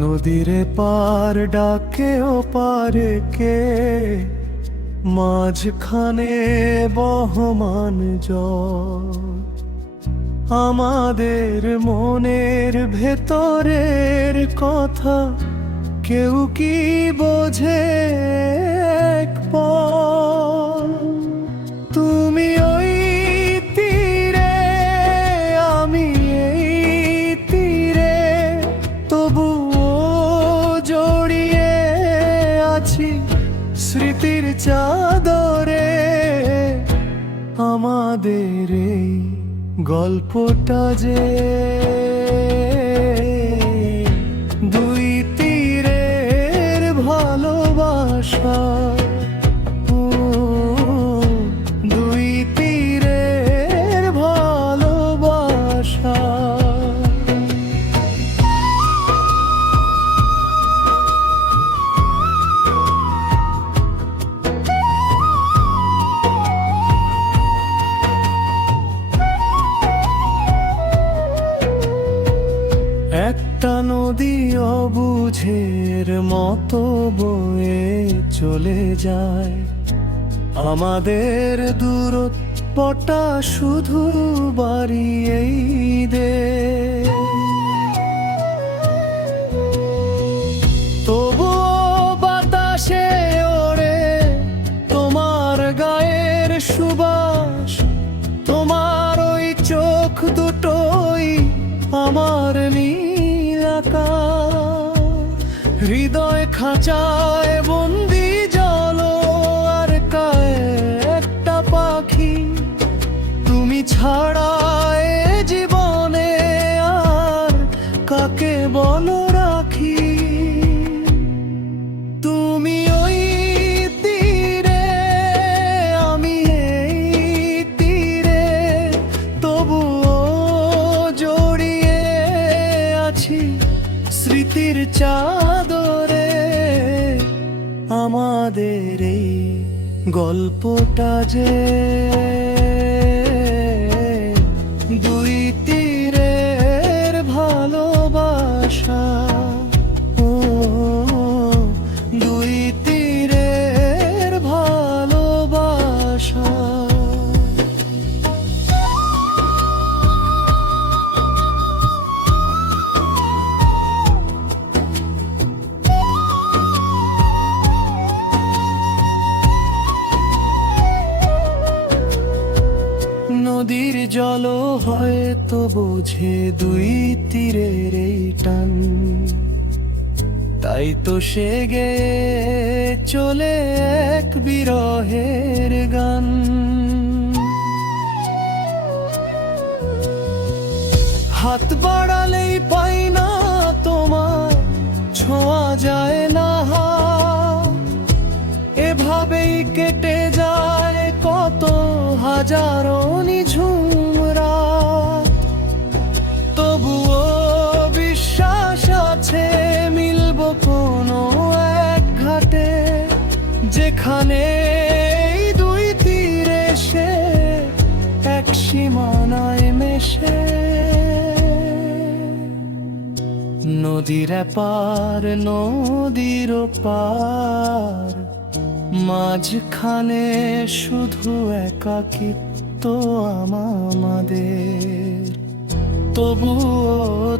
নদীরে পার ডাকে ও পারে কে, মাঝখানে বহমান জল। আমাদের মনের ভেতরের কথা কেউ কি বোঝে একবার? তুমি ওই তীরে, আমি এই তীরে, তবুও জড়িয়ে আছি স্মৃতির চাদরে। আমাদের এই গল্পটা যে দুই তীরের ভালোবাসা, দুই তীরের ভালোবাসা। একটা নদী অবুঝের মতো বয়ে চলে যায়, আমাদের দূরত্বটা শুধু বাড়িয়েই দেয়। তবুও বাতাসে ওড়ে তোমার গায়ের সুবাস, তোমার ওই চোখ দুটোই আমার নীল আকাশ। হৃদয় খাঁচায় বন্দি জলো আর কায় একটা পাখি, তুমি ছাড়া এ জীবনে আর কাকে বলো রাখি। তুমি ওই তীরে, আমি এই তীরে, তবুও জড়িয়ে আছি স্মৃতির চাদরে। আমাদের এই গল্পটা যে দুই তীরের ভালোবাসা, দুই তীরের ভালোবাসা। নদীর জল হয়তো বোঝে দুই তীরের এই টান, তাই তো সে গেয়ে চলে এক বিরহের গান। হাত বাড়ালেই পাই না তোমার, ছোঁয়া যায় না হাত। এভাবেই কেটে যায় কত হাজারো নিঝুম রাত। তবুও বিশ্বাস আছে মিলব কোনো এক ঘাটে, যেখানে এই দুই তীরে সে এক সীমানায় মেশে। নদীর পার নদীর পার, মাঝখানে শুধু একাকিত্ব আমাদের। তবুও